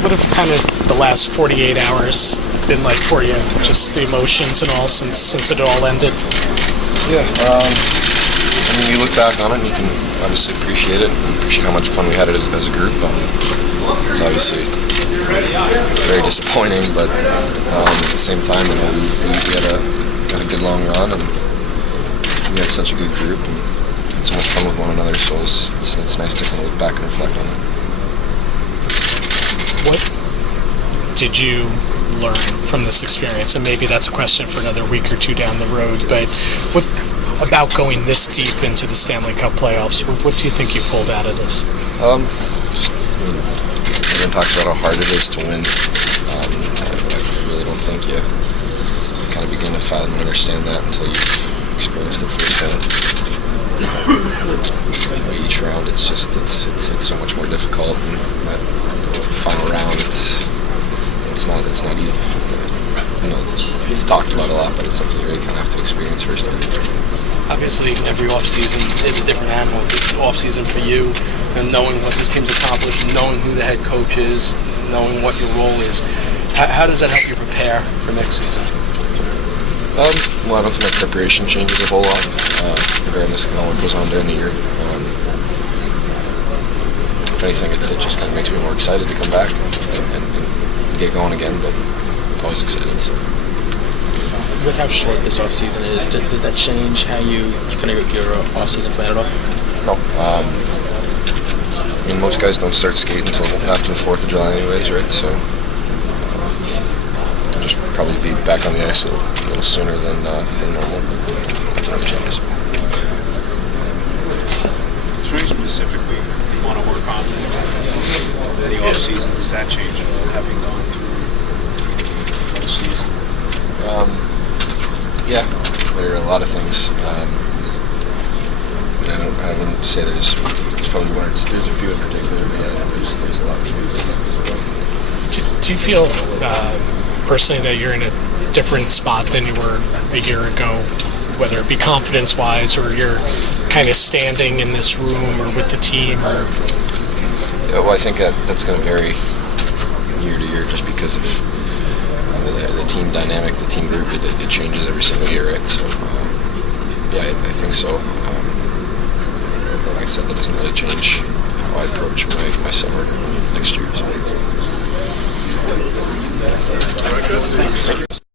what have kind of the last 48 hours been like for you? Just the emotions and all since it all ended. Yeah, I mean, you look back on it and you can obviously appreciate it and appreciate how much fun we had it as a group. It's obviously very disappointing, but at the same time, we had a good long run and we had such a good group and had so much fun with one another, so it's nice to kind of look back and reflect on it. What did you learn from this experience? And maybe that's a question for another week or two down the road, but what about going this deep into the Stanley Cup playoffs? What do you think you pulled out of this? Everyone talks about how hard it is to win. I really don't think you kind of begin to fathom and understand that until you've experienced it firsthand. Each round, it's so much more difficult. And that final round, it's not easy. It's talked about a lot, but it's something you really kind of have to experience firsthand. Obviously, every offseason is a different animal. This offseason for you, and knowing what this team's accomplished, knowing who the head coach is, knowing what your role is, how does that help you prepare for next season? Well, I don't think my preparation changes a whole lot, regardless of what goes on during the year. If anything, it just kind of makes me more excited to come back and get going again, but always excited. So. With how short this off-season is, does that change how you kind of your off-season plan at all? No. I mean, most guys don't start skating until after the 4th of July anyways, right? So I'll just probably be back on the ice a little sooner than normal. Nothing really changes. Is there anything specifically you want to work on in the off-season? Does that change having gone through the season? Yeah, there are a lot of things. I wouldn't say there's probably one or two. There's a few in particular, but yeah, there's a lot of things. Do you feel personally that you're in a different spot than you were a year ago, whether it be confidence-wise or you're kind of standing in this room or with the team? Or Yeah, well, I think that's going to vary year to year just because of the team dynamic, the team group. It changes every single year, right? So, yeah, I think so. Like I said, that doesn't really change how I approach my summer next year. So. Thanks.